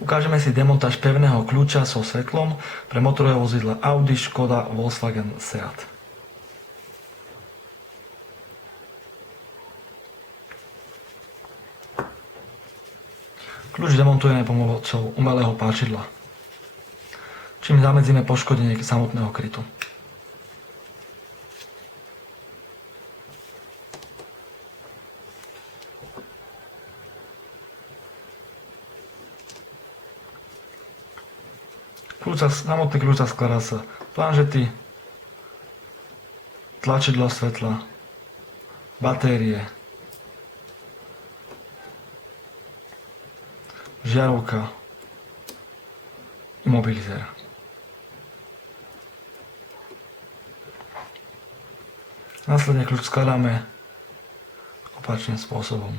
Ukážeme si demontáž pevného kľúča so svetlom pre motorové vozidla Audi, Škoda, Volkswagen, Seat. Kľúč demontujeme pomocou umelého páčidla, čím zamedzíme poškodenie samotného krytu. Samotný kľúč sa skladá z planžety, tlačidlo svetla, batérie, žiarovka, imobilitér. Následne kľúč skladáme opačným spôsobom.